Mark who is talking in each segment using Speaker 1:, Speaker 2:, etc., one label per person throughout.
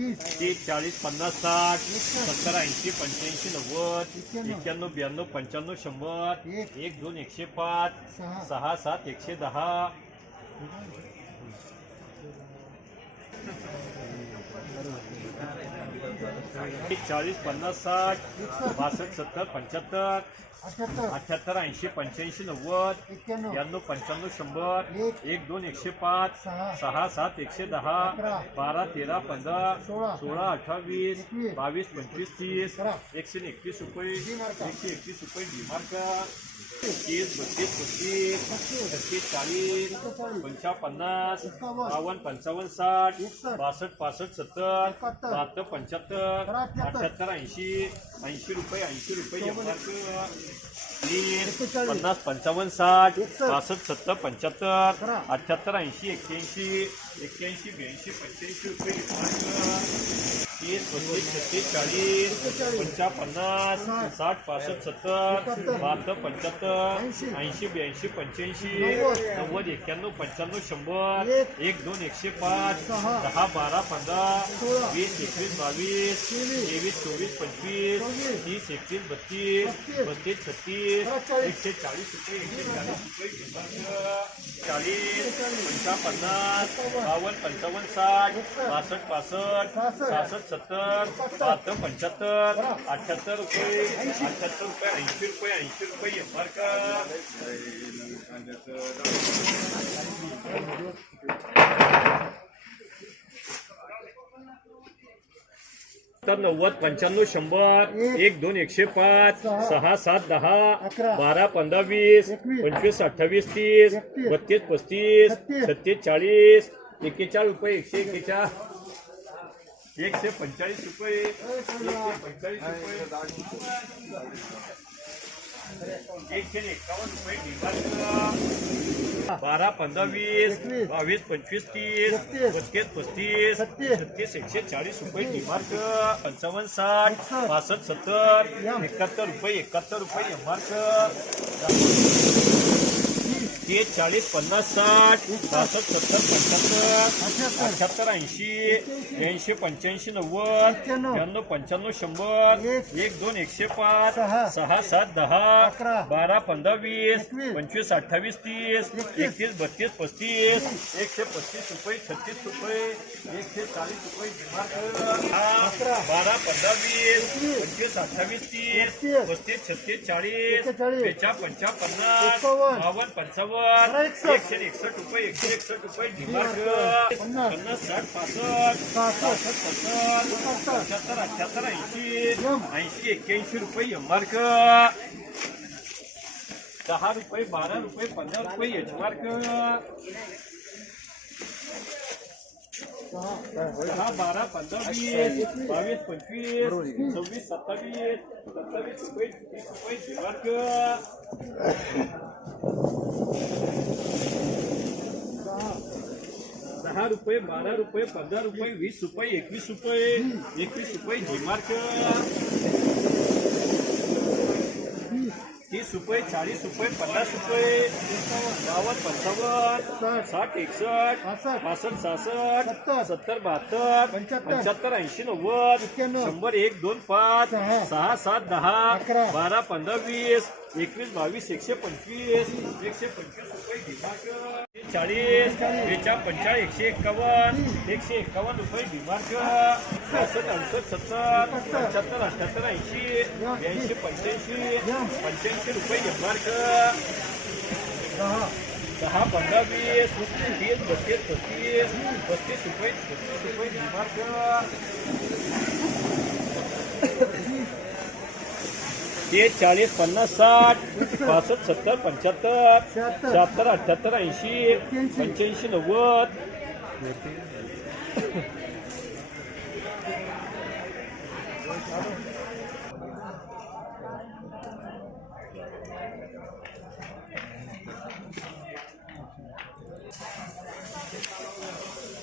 Speaker 1: तीस चाळीस पन्नास साठ सत्तर ऐंशी पंच्याऐंशी नव्वद एक्क्याण्णव ब्याण्णव पंच्याण्णव शंभर एक दोन एकशे पाच सहा सात एकशे दहा. चाळीस पन्नास साठ बासष्ट सत्तर पंच्याहत्तर अठ्याहत्तर. ऐंशी पंच्याऐंशी नव्वद ब्याण्णव पंच्याण्णव शंभर एक. दोन एकशे पाच सहा. सात एकशे दहा बारा तेरा पंधरा सोळा. अठरा वीस बावीस पंचवीस तीस एकशे एकतीस रुपये एकशे एकतीस रुपये डिमार्क तीस बत्तीस पस्तीस छत्तीस चाळीस पंचा पन्नास बावन्न पंचावन्न साठ बासष्ट पासष्ट सत्तर बहात्तर पंच्याहत्तर अठ्याहत्तर ऐंशी ऐंशी रुपये ऐंशी रुपये पन्नास पंचावन्न साठ पासष्ट सत्तर पंच्याहत्तर अठ्याहत्तर ऐंशी एक्क्याऐंशी एक्क्याऐंशी ब्याऐंशी पंच्याऐंशी रुपये तीस पस्तीस छत्तीस चाळीस पंचा पन्नास साठ पासष्ट सत्तर बहात्तर पंच्याहत्तर ऐंशी ब्याऐंशी पंच्याऐंशी नव्वद एक्क्याण्णव पंच्याण्णव शंभर एक दोन एकशे पाच दहा बारा पंधरा वीस एकवीस बावीस तेवीस चोवीस पंचवीस तीस एकतीस बत्तीस बत्तीस छत्तीस एकशे चाळीस रुपये एकशे चाळीस रुपये चाळीस पंचा पन्नास बावन्न पंचावन्न साठ बासष्ट पासष्ट सहासष्ट सत्तर बहात्तर पंच्याहत्तर अठ्याहत्तर रुपये अठ्याहत्तर रुपये ऐंशी रुपये ऐंशी रुपये एफआर का तर नव्वद पंच्याण्णव शंभर एक दोन एकशे पाच सहा सात दहा बारा पंधरा वीस पंचवीस अठ्ठावीस तीस बत्तीस पस्तीस छत्तीस चाळीस एक्केचाळीस रुपये एकशे एक्केचाळीस. एकशे पंचेचाळीस रुपये एकशे रुपये. एकशे बारा पंधरा वीस बावीस पंचवीस तीस बत्तीस पस्तीस छत्तीस. एकशे चाळीस रुपये डिमार्क पंचावन्न साठ पासष्ट सत्तर एकाहत्तर रुपये एकाहत्तर रुपये डिमार्क तीस चाळीस पन्नास साठ पासष्ट सत्तर पंच्याहत्तर अठ्याहत्तर ऐंशी ब्याऐंशी पंच्याऐंशी नव्वद ब्याण्णव पंच्याण्णव शंभर एक दोन एकशे पाच सहा सात दहा बारा पंधरा वीस पंचवीस अठ्ठावीस तीस एकतीस बत्तीस पस्तीस एकशे पस्तीस रुपये छत्तीस रुपये एकशे चाळीस रुपये बारा पंधरा वीस पंचवीस अठ्ठावीस तीस पस्तीस छत्तीस चाळीस बेचा पंचा पन्नास बावन्न पंचावन्न एकशे एकसष्ट रुपये एकशे एकसष्ट रुपये डिमार्क पन्नास साठ पासष्ट पासष्ट सत्तर पंच्याहत्तर अठ्याहत्तर ऐंशी ऐंशी एक्क्याऐंशी रुपये मार्क दहा रुपये बारा रुपये पंधरा रुपये एच मार्क दहा बारा पंधरा वीस बावीस पंचवीस सव्वीस सत्तावीस सत्तावीस रुपये तीस रुपये बारा रुपये पंधरा रुपये वीस रुपये एकवीस रुपये. एकवीस रुपये डिमार्क तीस रुपये चाळीस रुपये पन्नास रुपये. बावन्न पंचावन्न. साठ. एकसष्ट. पासष्ट. सहासष्ट. सत्तर. बहात्तर. पंच्याहत्तर. ऐंशी नव्वद. शंभर एक दोन पाच. सहा. सात दहा. बारा पंधरा वीस. एकवीस बावीस एकशे पंचवीस. एकशे पंचवीस रुपये चाळीस बेचा पंचाळीस एकशे एक्कावन्न एकशे एक्कावन्न रुपये डिमार्क पासष्ट अडुसष्ट सत्तर पंच्याहत्तर अठ्याहत्तर ऐंशी ब्याऐंशी पंच्याऐंशी पंच्याऐंशी रुपये डिमार्क दहा पंधरा वीस तीस बत्तीस पस्तीस पस्तीस रुपये पस्तीस रुपये डिमार्क ते चाळीस पन्नास साठ पासष्ट सत्तर पंच्याहत्तर शहात्तर. अठ्ठ्याहत्तर ऐंशी पंच्याऐंशी नव्वद.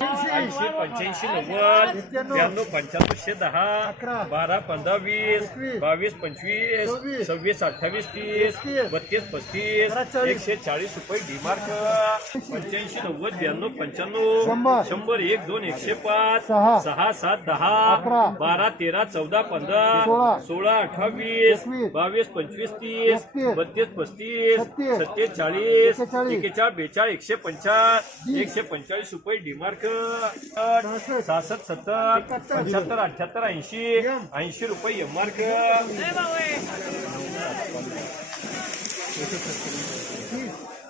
Speaker 1: ऐंशी पंच्याऐंशी नव्वद ब्याण्णव पंच्याण्णवशे दहा बारा पंधरा वीस बावीस पंचवीस सव्वीस अठ्ठावीस तीस बत्तीस पस्तीस एकशे चाळीस रुपये डिमार्क पंच्याऐंशी नव्वद ब्याण्णव पंच्याण्णव शंभर एक दोन एकशे पाच सहा सात दहा बारा तेरा चौदा पंधरा सोळा अठरा वीस बावीस पंचवीस तीस बत्तीस पस्तीस सत्तेचाळीस एकेचाळीस बेचाळीस एकशे पंचाळीस एकशे पंचेचाळीस रुपये डिमार्क सहासष्ट सत्तर पंच्याहत्तर अठ्याहत्तर ऐंशी ऐंशी रुपये एम मार्क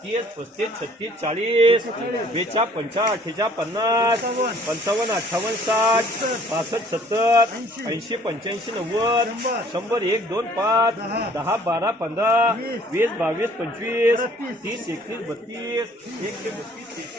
Speaker 1: तीस पस्तीस छत्तीस चाळीस बेचा पंचा अठ्ठेचाळ पन्नास पंचावन्न अठ्ठावन्न साठ पासष्ट सत्तर ऐंशी पंच्याऐंशी नव्वद शंभर एक दोन पाच दहा बारा पंधरा वीस बावीस पंचवीस तीस एकतीस बत्तीस एकशे बत्तीस